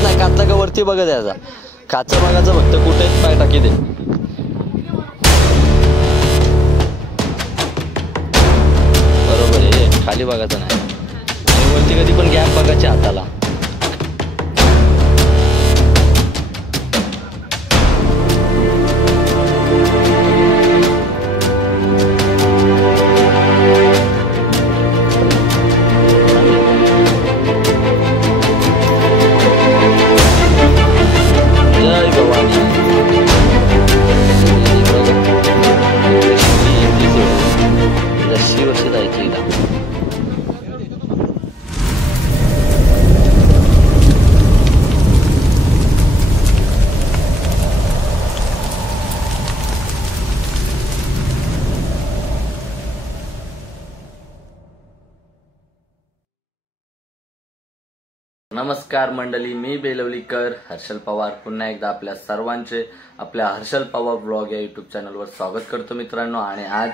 काच नाही, काचला का वरती बघत यायचा, काचं बघायचं फक्त कुठे पाय टाकी दे. बरोबर आहे, खाली बघायचं नाही आणि वरती कधी पण गॅप बघायची हाताला. नमस्कार मंडळी, मी बेलवलीकर हर्षल पवार पुन्हा एकदा आपल्या सर्वांचे आपल्या हर्षल पवार ब्लॉग या युट्यूब चॅनलवर स्वागत करतो मित्रांनो. आणि आज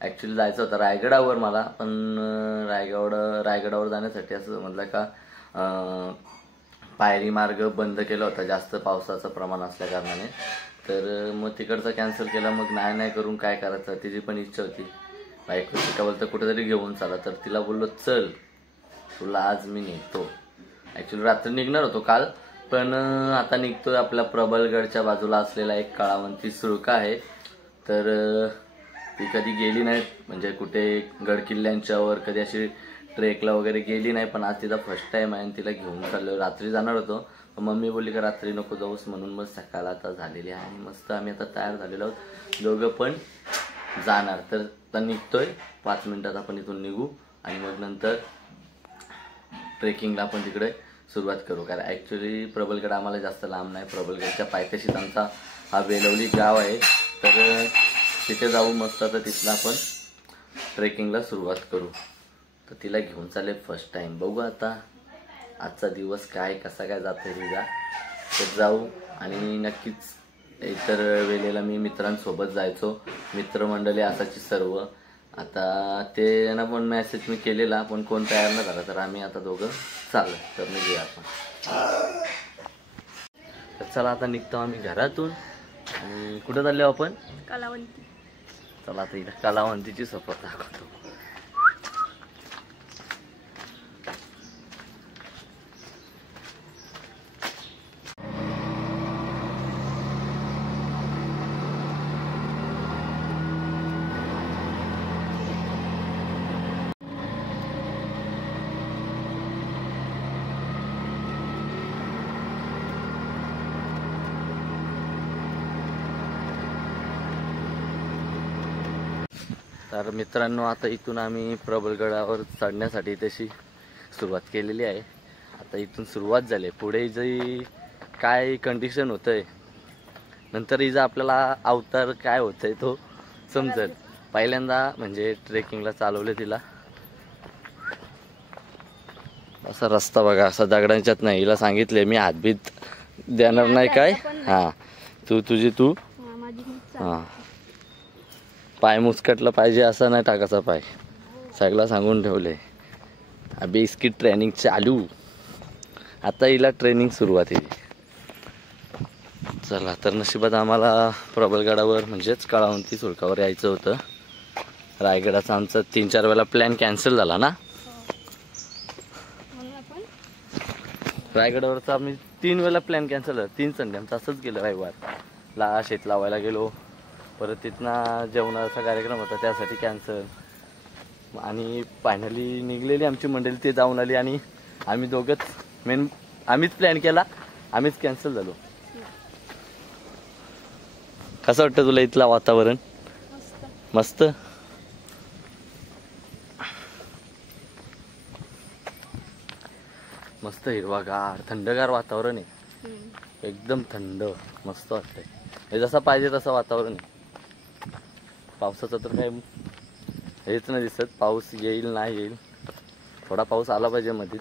ऍक्च्युली जायचं होतं रायगडावर मला, पण रायगडावर जाण्यासाठी असं म्हटलं का पायरी मार्ग बंद केला होता जास्त पावसाचं प्रमाण असल्या कारणाने, तर मग तिकडचं कॅन्सल केला. मग नाही करून काय करायचं, तिची पण इच्छा होती बाईक होती का बोलतं कुठेतरी घेऊन चला, तर तिला बोललो चल तुला आज मी निघतो. ऍक्च्युली रात्री निघणार होतो काल, पण आता निघतोय. आपल्या प्रबलगडच्या बाजूला असलेला एक कळावंती सुळका आहे, तर ती कधी गेली नाही, म्हणजे कुठे गड किल्ल्यांच्यावर कधी अशी ट्रेकला वगैरे गेली नाही, पण आज तिचा फर्स्ट टाइम आहे आणि तिला घेऊन चाललो. रात्री जाणार होतो पण मम्मी बोलली का रात्री नको जाऊस, म्हणून मग सकाळ आता झालेली आहे आणि मस्त आम्ही आता तयार झालेलो आहोत, दोघं पण जाणार. तर आता निघतोय 5 मिनिटात आपण इथून निघू आणि मग नंतर ट्रेकिंगला आपण तिकडे सुरुवात करू. कारण ॲक्च्युली प्रबलगड आम्हाला जास्त लांब नाही, प्रबलगडच्या पायथ्याशीच आमचा हा बेलवली गाव आहे, तर तिथे जाऊ मस्त. आता तिथला आपण ट्रेकिंगला सुरुवात करू. तर तिला घेऊन चालले फर्स्ट टाइम, बघू आता आजचा दिवस कसा काय जातो तिला, तर जाऊ. आणि नक्कीच इतर वेळेला मी मित्रांसोबत जायचो, मित्रमंडळी असायची सर्व. आता ते ना पण मेसेज मी केलेला, पण कोण तयार न झाला, तर आम्ही आता दोघं चाललो. तर निघूया आपण. तर चला आता निघतो आम्ही घरातून. आणि कुठं चाललो आपण? कलावंती. चला आता इथं कलावंतीची सफर दाखवतो. तर मित्रांनो, आता इथून आम्ही प्रबलगडावर चढण्यासाठी तशी सुरुवात केलेली आहे. आता इथून सुरुवात झाली, पुढे जी काय कंडिशन होतंय, नंतर हिचा आपल्याला अवतार काय होतंय तो समजेल. पहिल्यांदा म्हणजे ट्रेकिंगला चालवले तिला. असा रस्ता बघा, असा दगडांच्यात नाही. हिला सांगितले मी हातबीत देणार नाही काय, हां तू हां पाय मुचकटला पाहिजे असं नाही टाकायचा पाय, सगळं सांगून ठेवले. अबे इसकी ट्रेनिंग चालू. आता हिला ट्रेनिंग सुरुवात आहे. चला तर नशिबात आम्हाला प्रबलगडावर म्हणजेच कळावंती सुळकावर यायचं होतं. रायगडाचा आमचा 3-4 वेळा प्लॅन कॅन्सल झाला ना. रायगडावरचा आम्ही 3 वेळा प्लॅन कॅन्सल झाला. 3 संडे आमचं असंच गेलं. रविवार शेत लावायला गेलो, परत तिथनं जेवणाचा कार्यक्रम होता त्यासाठी कॅन्सल, आणि फायनली निघलेली आमची मंडळी ते जाऊन आली आणि आम्ही दोघंच आम्हीच प्लॅन केला, आम्हीच कॅन्सल झालो. कसं वाटतं तुला इथलं वातावरण? मस्त. मस्त हिरवागार थंडगार वातावरण आहे, एकदम थंड मस्त वाटतंय. हे जसं पाहिजे तसं वातावरण आहे. पावसाचं तर काही हेच नाही दिसत, पाऊस येईल नाही येईल. थोडा पाऊस आला पाहिजे मध्ये.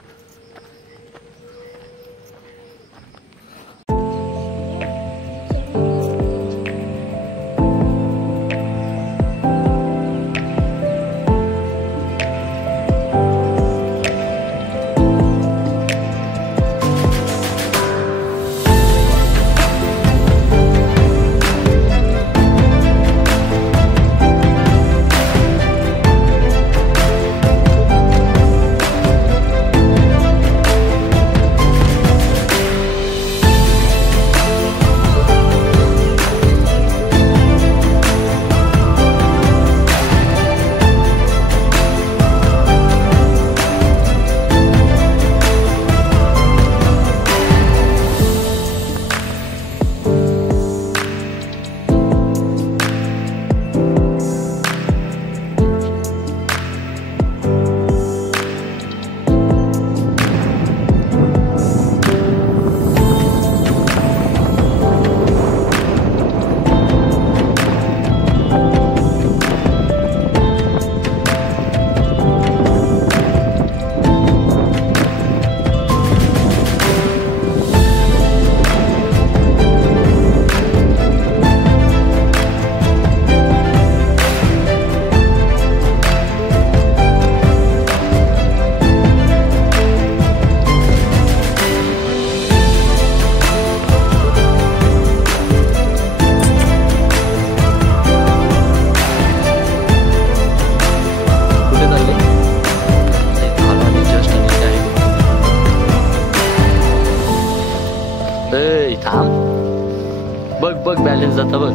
थांब बघ बघ बॅलन्स जाता बघ.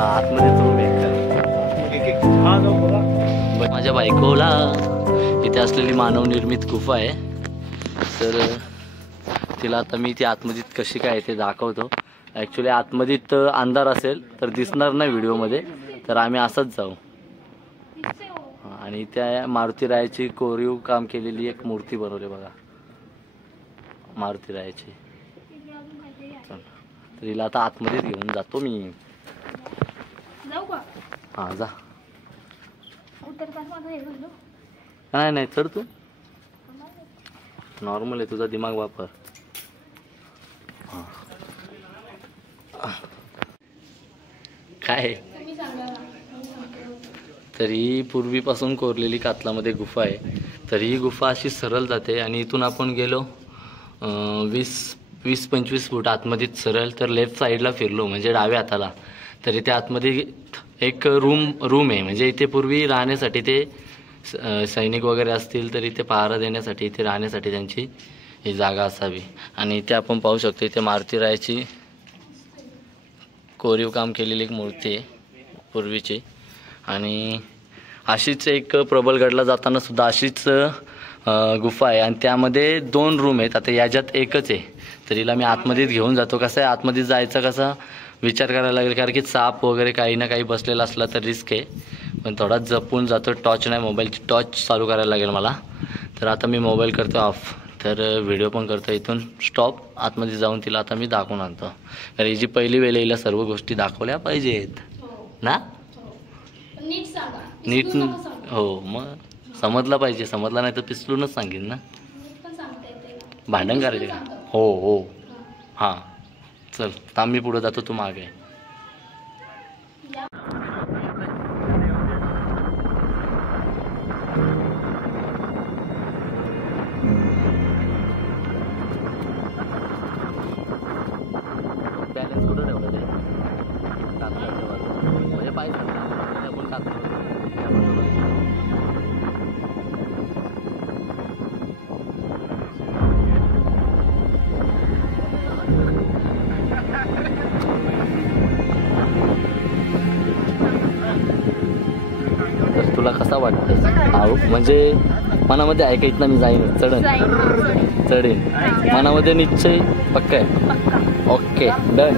आतमध्ये माझ्या बायकोला इथे असलेली मानवनिर्मित गुफा आहे. तर तिला आता मी ती आतमध्ये कशी काय ते दाखवतो. ॲक्च्युली आतमध्ये अंधार असेल तर दिसणार नाही व्हिडिओमध्ये, तर आम्ही असंच जाऊ. आणि त्या मारुतीरायाची कोरीव काम केलेली एक मूर्ती बनवली बघा, मारुतीरायाची. तर हिला आता आतमध्येच घेऊन जातो मी. हां जा. नाही नाही चढ तू, नॉर्मल आहे, तुझा दिमाग वापर. काय तर ही पूर्वीपासून कोरलेली कातलामध्ये गुफा आहे. तर ही गुफा अशी सरळ जाते आणि इथून आपण गेलो 20-25 फूट आतमध्ये सरळ, तर लेफ्ट साईडला फिरलो म्हणजे डाव्या हाताला, तर इथे आतमध्ये एक रूम आहे. म्हणजे इथे पूर्वी राहण्यासाठी ते सैनिक वगैरे असतील तर इथे पहारा देण्यासाठी, इथे राहण्यासाठी त्यांची ही जागा असावी. आणि इथे आपण पाहू शकतो इथे मारुतीरायाची कोरीव काम केलेली एक मूर्ती आहे पूर्वीची. आणि अशीच एक प्रबलगडला जाताना सुद्धा अशीच गुफा आहे आणि त्यामध्ये 2 रूम आहेत. आता याच्यात एकच आहे, तर हिला मी आतमध्येच घेऊन जातो. कसं आहे आतमध्ये जायचं कसा विचार करायला लागेल, कारण की साप वगैरे काही ना काही बसलेला असला तर रिस्क आहे. पण थोडा जपून जातो. टॉर्च नाही, मोबाईलची टॉर्च चालू करायला लागेल मला. तर आता मी मोबाईल करतो ऑफ, तर व्हिडिओ पण करतो. इथून स्टॉप आतमध्ये जाऊन तिला आता मी दाखवून आणतो. कारण ही जी पहिली वेळ हिला सर्व गोष्टी दाखवल्या पाहिजेत ना, नीट. हो मग समजला पाहिजे, समजला नाही तर पिसलूनच सांगेन ना. भांडण करायचे का? हो हो हां चल थांब, मी पुढे जातो, तू मागे. बॅलन्स कुठं ठेवलं ते म्हणजे पाहिजे आपण तर तुला कसा वाटतं? आहो म्हणजे मनामध्ये आहे का इथनं मी जाईन, चढेन मनामध्ये निश्चय पक्का आहे. Okay done.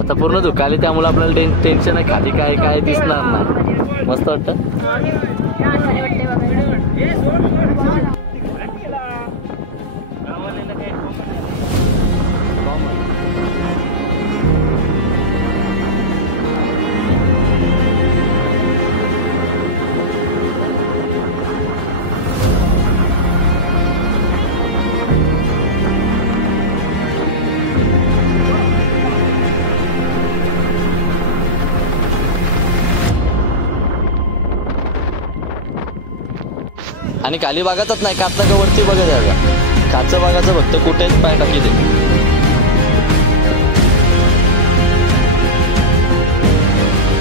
आता पूर्ण धुकाले त्यामुळे आपल्याला टेन्शन आहे, खाली काय काय दिसणार नाही. मस्त वाटतं. आणि खाली बघतच नाही, कातला वरती बघत आहे. काचं बघायचं फक्त कुठेच पाय टाकी दे.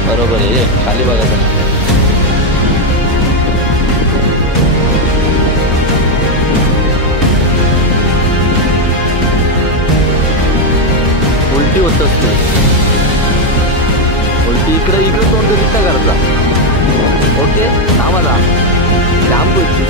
बरोबर आहे, खाली बघायचं. उलटी होतच नाही, उलटी इकडे तोंड दिसता करता. ओके आम्हाला जाम गोष्टी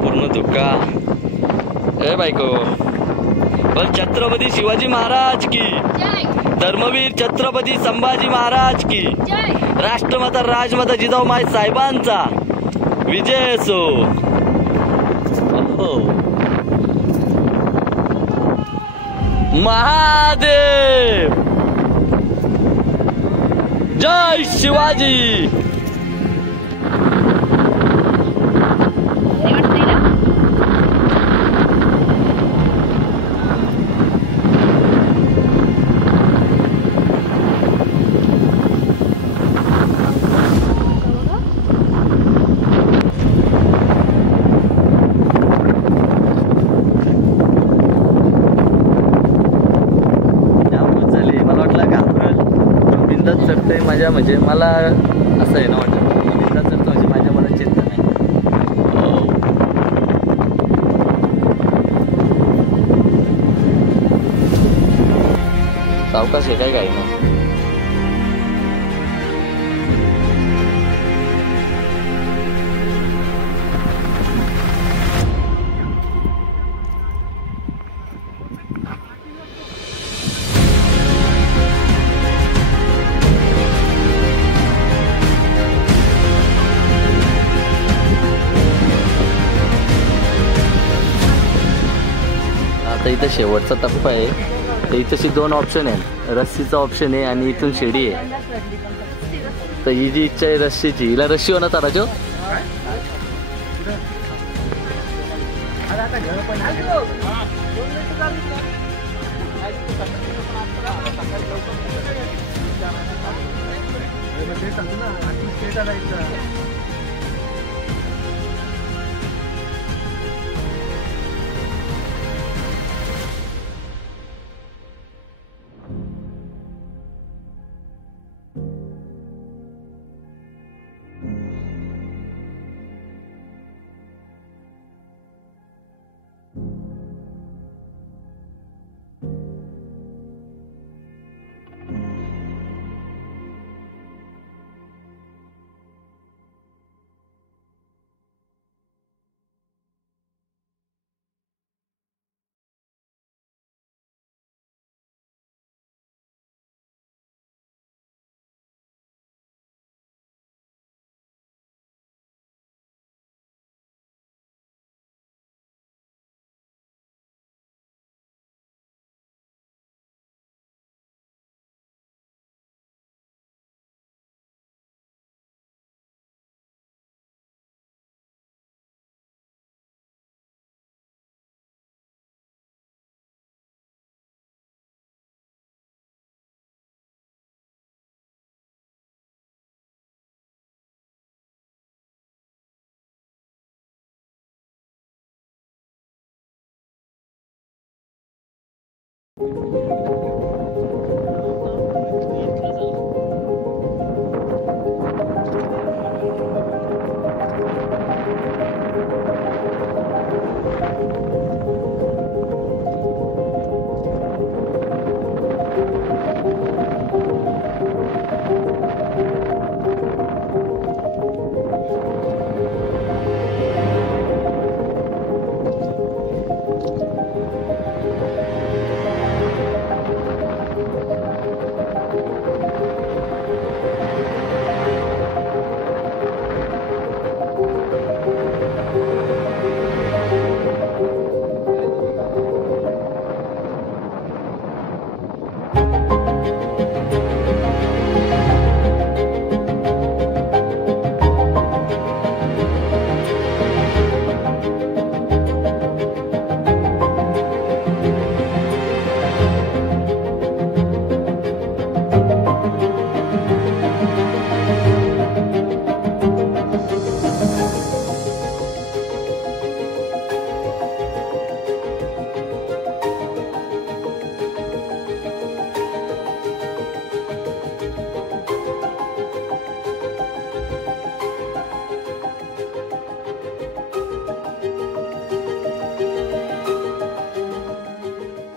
पूर्ण धुका. ए बायको बोल छत्रपती शिवाजी महाराज की, धर्मवीर छत्रपती संभाजी महाराज की, राष्ट्रमाता राजमाता जिजाऊ माय साहेबांचा विजय असो. महादेव. जय शिवाजी. चढतंय माझ्या म्हणजे मला असं आहे ना वाटतं बिंदास चढतो म्हणजे माझ्या मनात चिंता नाही. सावकाश आहे काय गाडी ना. आता इथं शेवटचा टप्पा आहे तर इथंशी 2 ऑप्शन आहे. रस्सीचा ऑप्शन आहे आणि इथून शिडी आहे. तर ही जी इच्छा आहे रस्सीची हिला रस्सी होणार चालायचो.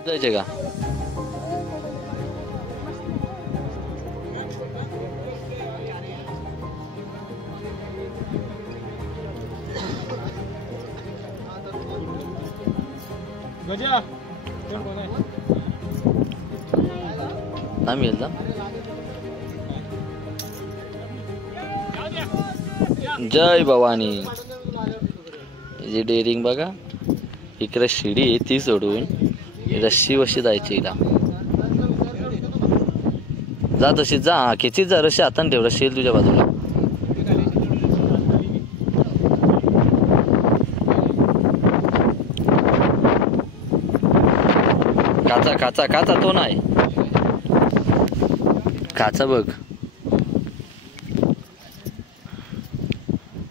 जायचे का? गजा आम्ही येईल ना. जय भवानी. जी डेअरिंग बघा. इकडे शिडी आहे ती सोडून रस्सी वशी जायची हिला. जा तशीच जा. खेचीच जा. रस्सी हाताने ठेव. रस्सी येईल तुझ्या बाजूला. काचा काचा काचा तो नाही. काचा बघ.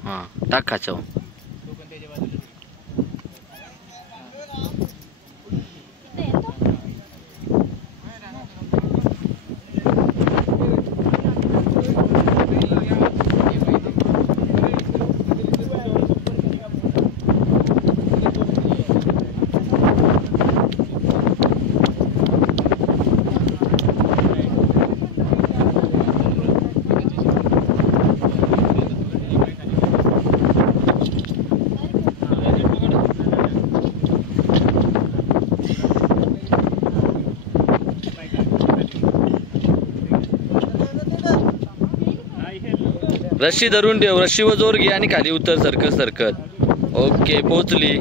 हा टाक काचा. रस्सी धरून ठेव. रस्सीवर जोर घे आणि खाली उतर. सरकत सरकत. ओके पोचली.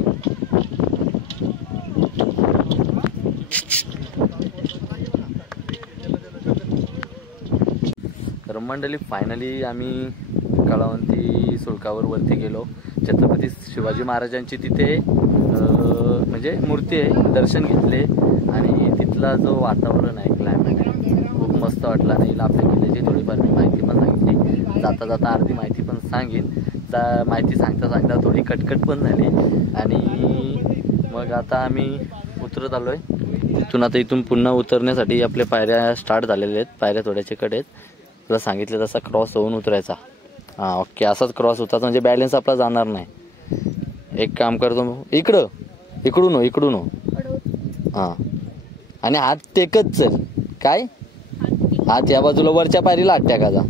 तर मंडळी फायनली आम्ही कळवंती सुळकावर वरती गेलो. छत्रपती शिवाजी महाराजांची तिथे म्हणजे मूर्ती आहे. दर्शन घेतले आणि तिथला जो वातावरण आहे क्लायमेट आहे खूप मस्त वाटला. नाही आपल्या किल्ल्याची थोडीफार मी माहिती पण सांगितली. जाता जाता अर्धी माहिती पण सांगेन. माहिती सांगता सांगता थोडी कटकट पण झाली. आणि मग आता आम्ही उतरत आलोय तिथून. आता इथून पुन्हा उतरण्यासाठी आपल्या पायऱ्या स्टार्ट झालेल्या आहेत. पायऱ्या थोड्या चिकट आहेत. तुला सांगितलं तसा क्रॉस होऊन उतरायचा. हां ओके असाच क्रॉस होता म्हणजे बॅलन्स आपला जाणार नाही. एक काम करतो इकडं इकडून हो इकडून हो. हां आणि हात टेकत चल. काय हात या बाजूला वरच्या पायरीला हात टाकायचा.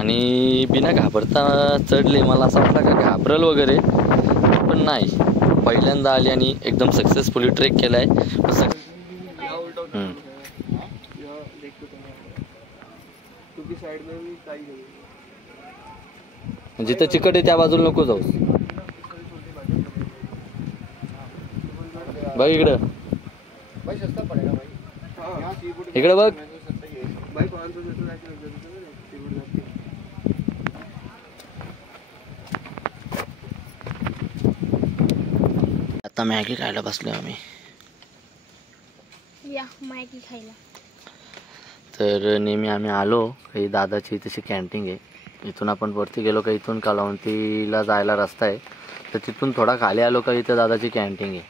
आणि बिना घाबरता चढले. मला असं वाटलं का घाबरल वगैरे पण नाही. पहिल्यांदा आली आणि एकदम सक्सेसफुली ट्रेक केलाय. जिथं चिकट आहे त्या बाजूला नको जाऊ. बघ इकडं इकडं बघ. आता मॅगी खायला बसलो आम्ही. या मॅगी खायला. तर नेहमी आम्ही आलो काही दादाची तशी कॅन्टीन आहे. इथून आपण वरती गेलो का इथून कळवंतीला जायला रस्ता आहे. तर तिथून थोडा खाली आलो का इथं दादाची कॅन्टीन आहे.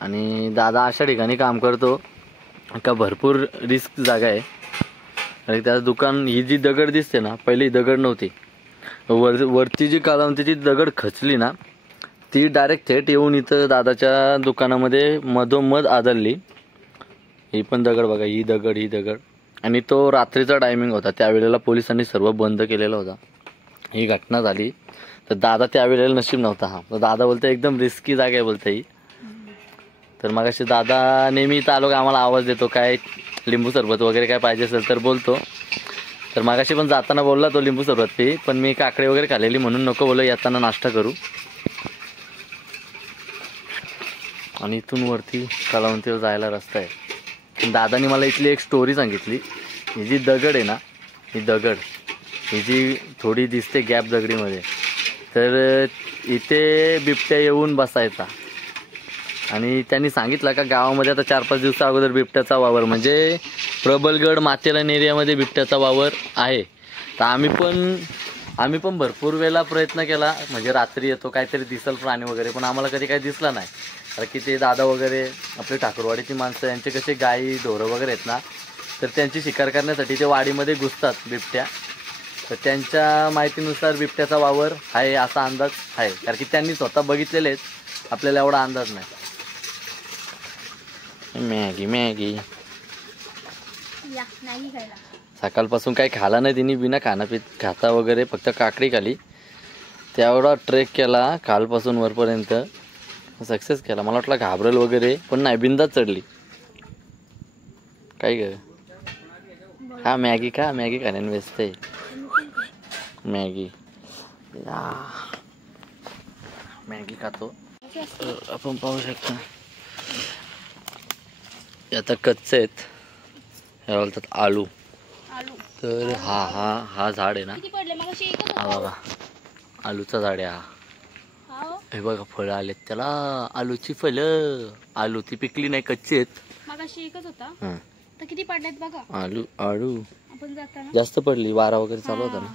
आणि दादा अशा ठिकाणी काम करतो का भरपूर रिस्क जागा आहे. आणि त्याचं दुकान ही जी दगड दिसते ना पहिली ही दगड नव्हती. वरती जी कळवंतीची दगड खचली ना ती डायरेक्ट थेट येऊन इथं दादाच्या दुकानामध्ये मधोमध आदळली. ही पण दगड बघा. ही दगड आणि तो रात्रीचा टायमिंग होता. त्यावेळेला पोलिसांनी सर्व बंद केलेलं होता. ही घटना झाली. तर दादा त्यावेळेला नशीब नव्हता. हा तर दादा बोलतो एकदम रिस्की जागा आहे बोलते ही. तर मग अशी दादा नेहमी इथं आलो का आम्हाला आवाज देतो काय लिंबू सरबत वगैरे काय पाहिजे असेल तर बोलतो. तर मागाशी पण जाताना बोलला तो लिंबू सरबत पी. पण मी काकडे वगैरे खाल्लेली म्हणून नको बोललो येताना नाश्ता करू. आणि इथून वरती कळवंतीवर जायला रस्ता आहे. दादानी मला इथली एक स्टोरी सांगितली. ही जी दगड आहे ना ही दगड ही जी थोडी दिसते गॅप दगडीमध्ये तर इथे बिबट्या येऊन बसायचा. आणि त्यांनी सांगितलं का गावामध्ये आता 4-5 दिवसा अगोदर बिबट्याचा वावर म्हणजे प्रबलगड माथेरान एरियामध्ये बिबट्याचा वावर आहे. तर आम्ही पण भरपूर वेळा प्रयत्न केला म्हणजे रात्री येतो काहीतरी दिसल प्राणी वगैरे पण आम्हाला कधी काही दिसला नाही. कारण की ते दादा वगैरे आपले ठाकूरवाडीची माणसं यांचे कसे गाई ढोरं वगैरे आहेत ना तर त्यांची शिकार करण्यासाठी ते वाडीमध्ये घुसतात बिबट्या. तर त्यांच्या माहितीनुसार बिबट्याचा वावर आहे असा अंदाज आहे. कारण की त्यांनी स्वतः बघितलेले आहेत. आपल्याला एवढा अंदाज नाही. मॅगी मॅगी या मॅगी खायला. सकाळपासून काही खाला नाही तिने, बिना खाता वगैरे फक्त काकडी खाली. तेवढा ट्रेक केला खालपासून वरपर्यंत, सक्सेस केला. मला वाटलं घाबरेल वगैरे, पण नाही, बिंदाच चढली. काय ग? हा मॅगी खा, मॅगी खाण्याने व्यस्त आहे. मॅगी मॅगी खातो. आपण पाहू शकता आता कच्चे आहेत, हे बोलतात आलू. तर हा झाड आहे ना, हा बघा आलूचा झाड आहे हा. हे बघा फळं आलेत त्याला, आलूची फळं. आलू ती पिकली नाही, कच्ची आहेत. मगाशी एकच होता, तर किती पडलेत बघा. आलू आळू आपण जाताना जास्त पडली, वारा वगैरे चालू होता ना.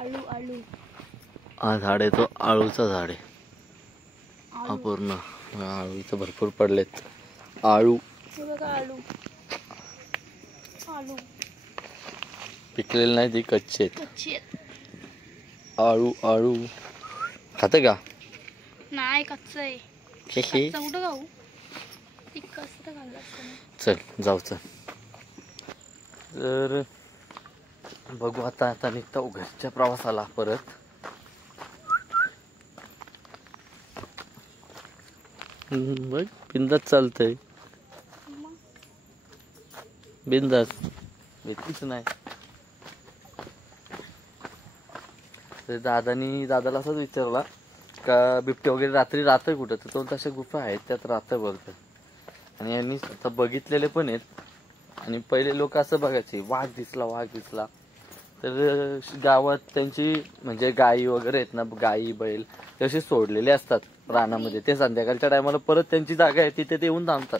आलू आलू हा झाड आहे तो आळूचा झाड आहे. हा पूर्ण आळू इथं भरपूर पडलेत. आळू बघा, आलू आलू पिकलेले नाही, ती कच्चे आहेत. कच्चे आळू आळू खाते का? नाही, कच्चं आहे. हे कुठं खाऊ? कसं खाल्लं असतं. चल जाऊ चल. तर बघू आता निघतो घरच्या प्रवासाला परत. बघ बिंदास चालतंय, बिंदास, भीतीच नाही. तर दादाला असंच विचारला का बिबटे वगैरे रात्री राहतोय कुठं, तर तो तशा गुफा आहेत त्यात राहतोय बोलतो. आणि यांनी स्वतः बघितलेले पण आहेत. आणि पहिले लोक असं बघायचे, वाघ दिसला तर गावात त्यांची म्हणजे गायी वगैरे आहेत ना, गायी बैल तसे सोडलेले असतात रानामध्ये. ते संध्याकाळच्या टायमाला परत त्यांची जागा आहे तिथे ते येऊन थांबतात.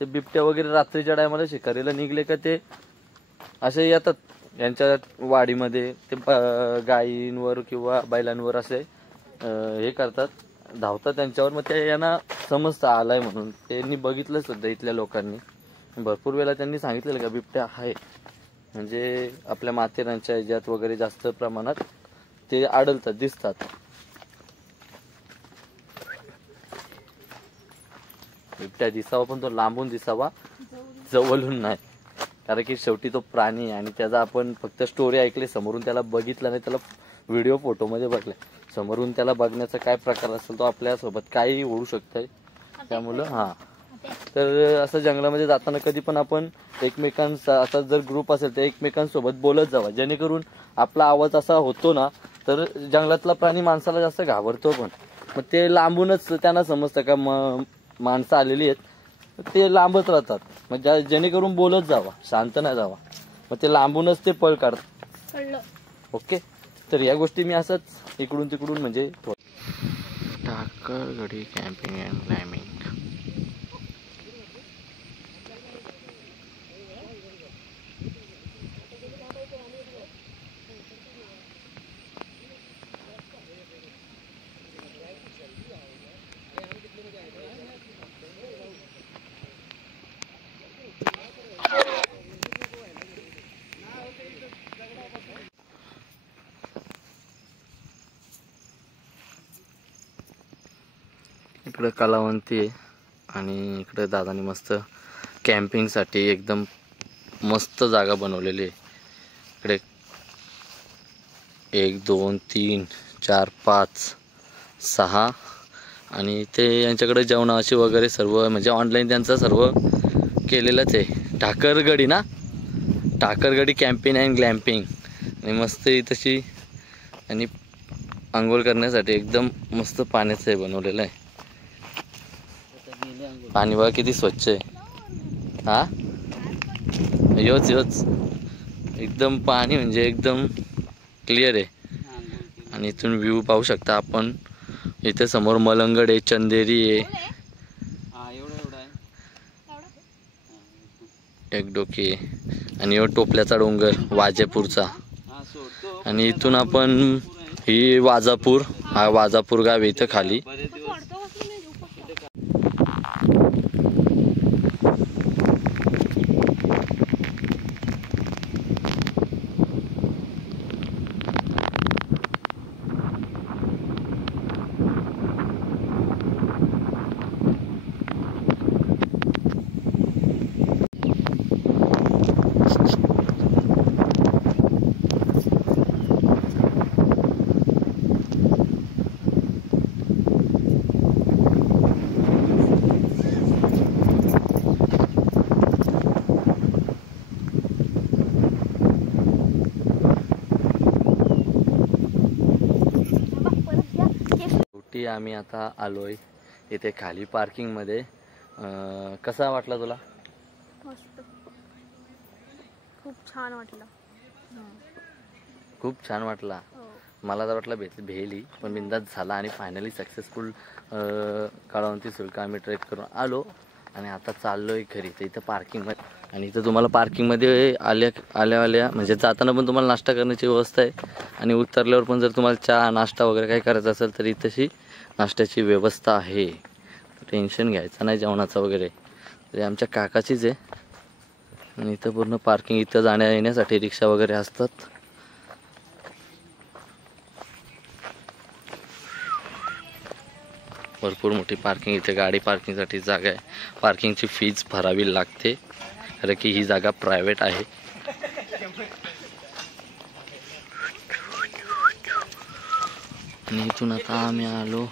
ते बिबट्या वगैरे रात्रीच्या टायमाला शिकारीला निघले का ते असे येतात यांच्या वाडीमध्ये. ते गायींवर किंवा बैलांवर असे हे करतात, धावतात त्यांच्यावर. मग ते यांना समजतं आलाय म्हणून. त्यांनी बघितलं सुद्धा इथल्या लोकांनी भरपूर वेळा. त्यांनी सांगितलेलं का बिबट्या आहे, म्हणजे आपल्या माथेरानच्या ह्याच्यात वगैरे जास्त प्रमाणात ते आढळतात, दिसतात. बिबट्या दिसावा, पण तो लांबून दिसावा, जवळून नाही. कारण की शेवटी तो प्राणी आहे आणि त्याचा आपण फक्त स्टोरी ऐकली, समोरून त्याला बघितलं नाही, त्याला व्हिडिओ फोटोमध्ये बघले. समोरून त्याला बघण्याचा काय प्रकार असेल तो आपल्यासोबत काही होऊ शकतंय. त्यामुळं तर असं जंगलामध्ये जाताना कधी पण आपण एकमेकांचा असा जर ग्रुप असेल तर एकमेकांसोबत बोलत जावा, जेणेकरून आपला आवाज असा होतो ना, तर जंगलातला प्राणी माणसाला जास्त घाबरतो. पण मग ते लांबूनच त्यांना समजतं का माणसं आलेली आहेत, ते लांबच राहतात. मग जेणेकरून बोलत जावा, शांत नाही जावा. मग ते लांबूनच ते पळ काढतात. ओके, तर या गोष्टी मी असंच इकडून तिकडून म्हणजे. टाकरगडी कॅम्पिंग अँड क्लाइम्बिंग. इकडे कलावंती आहे आणि इकडे दादानी मस्त कॅम्पिंगसाठी एकदम मस्त जागा बनवलेली आहे. इकडे 1 2 3 4 5 6 आणि ते यांच्याकडे जेवणाची वगैरे सर्व म्हणजे ऑनलाईन त्यांचं सर्व केलेलंच आहे. टाकरगडी ना, टाकरगडी कॅम्पिंग अँड ग्लॅम्पिंग. आणि मस्त तशी आणि आंघोळ करण्यासाठी एकदम मस्त पाण्याचं हे बनवलेलं आहे. पाणी बघा किती स्वच्छ आहे. हा योच एकदम पाणी म्हणजे एकदम क्लिअर आहे. आणि इथून व्ह्यू पाहू शकता आपण. इथे समोर मलंगड आहे, चंदेरी आहे, एकदोकी आहे आणि टोपल्याचा डोंगर वाजेपूरचा. आणि इथून आपण ही वाजापूर, हा वाजापूर गाव आहे इथं खाली. शेवटी आम्ही आता आलोय इथे खाली पार्किंगमध्ये. कसा वाटला तुला? मस्त, खूप छान वाटलं. खूप छान वाटला. हो. मला तर वाटलं भेली पण बिंदास झाला आणि फायनली सक्सेसफुल काळवंती शुल्क आम्ही ट्रेक करून आलो आणि आता चाललोय घरी. तर इथं पार्किंगमध्ये आणि इथं तुम्हाला पार्किंगमध्ये आल्या म्हणजे जाताना पण तुम्हाला नाश्ता करण्याची व्यवस्था आहे आणि उतरल्यावर पण जर तुम्हाला चहा नाश्ता वगैरे काही करायचं असेल तर इथंशी नाश्त्याची व्यवस्था आहे. टेन्शन घ्यायचं नाही जेवणाचं वगैरे. तरी आमच्या काकाचीच आहे आणि इथं पूर्ण पार्किंग, इथं जाण्या येण्यासाठी रिक्षा वगैरे असतात. भरपूर मोठी पार्किंग, इथे गाडी पार्किंगसाठी जागा आहे. पार्किंगची फीज भरावी लागते कारण की ही जागा प्रायव्हेट आहे. आणि इथून आता आम्ही आलो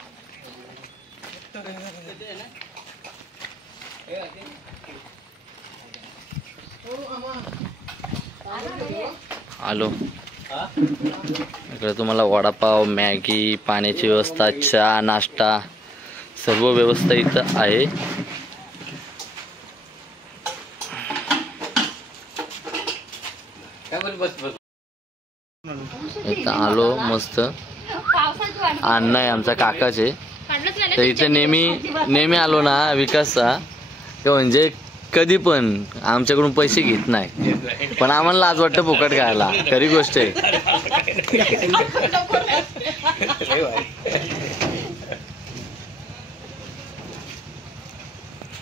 इकडे तुम्हाला वडापाव, मॅगी, पाण्याची व्यवस्था, चहा नाश्ता सर्व व्यवस्था इथं आहे. इथं आलो मस्त. अण्णा आहे आमचा काकाचे. तर इथे नेहमी आलो ना विकासचा म्हणजे कधी पण आमच्याकडून पैसे घेत नाही, पण आम्हाला लाज वाटतं फुकट खायला. खरी गोष्ट आहे.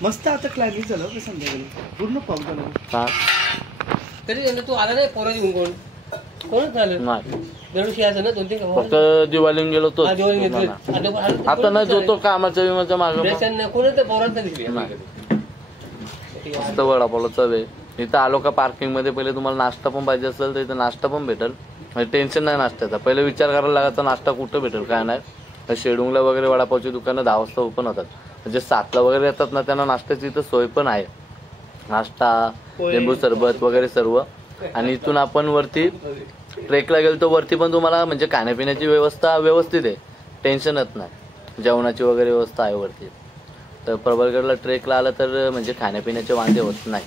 मस्त आता क्लायमेट झालं का संध्याकाळी पूर्ण पाऊस झाला. तरी तू आला नाही पोरं घेऊन कोणच झालं नाही, दरवर्षी यायचं ना 2-3 फक्त दिवाळीला गेलो तो. आता नाही जो तो कामाच्या विमाच्या मागे कोणतं पोरांचं दिसली मस्त वडापावला चव आहे. इथं आलो का पार्किंग मध्ये पहिले तुम्हाला नाश्ता पण पाहिजे असेल तर इथं नाश्ता पण भेटेल. म्हणजे टेन्शन नाही नाश्त्याचा. पहिले विचार करायला लागायचा नाश्ता कुठं भेटेल काय नाही. शेडुंगला वगैरे वडापावची दुकानं 10 वाजता ओपन होतात. म्हणजे 7ला वगैरे येतात ना त्यांना नाश्त्याची इथं सोय पण आहे. नाश्ता, लिंबू सरबत वगैरे सर्व. आणि इथून आपण वरती ट्रेकला गेलो तर वरती पण तुम्हाला म्हणजे खाण्यापिण्याची व्यवस्था व्यवस्थित आहे, टेन्शनच नाही. जेवणाची वगैरे व्यवस्था आहे वरती. तर प्रबळगडला ट्रेकला आलं तर म्हणजे खाण्यापिण्याचे वांदे होत नाही,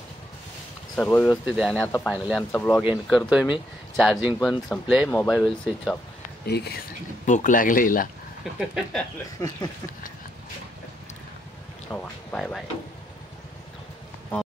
सर्व व्यवस्थित आहे. आणि आता फायनली आमचा ब्लॉग एंड करतोय मी. चार्जिंग पण संपले, मोबाईल होईल स्विच ऑफ. एक भूक लागली हिला. Bye bye.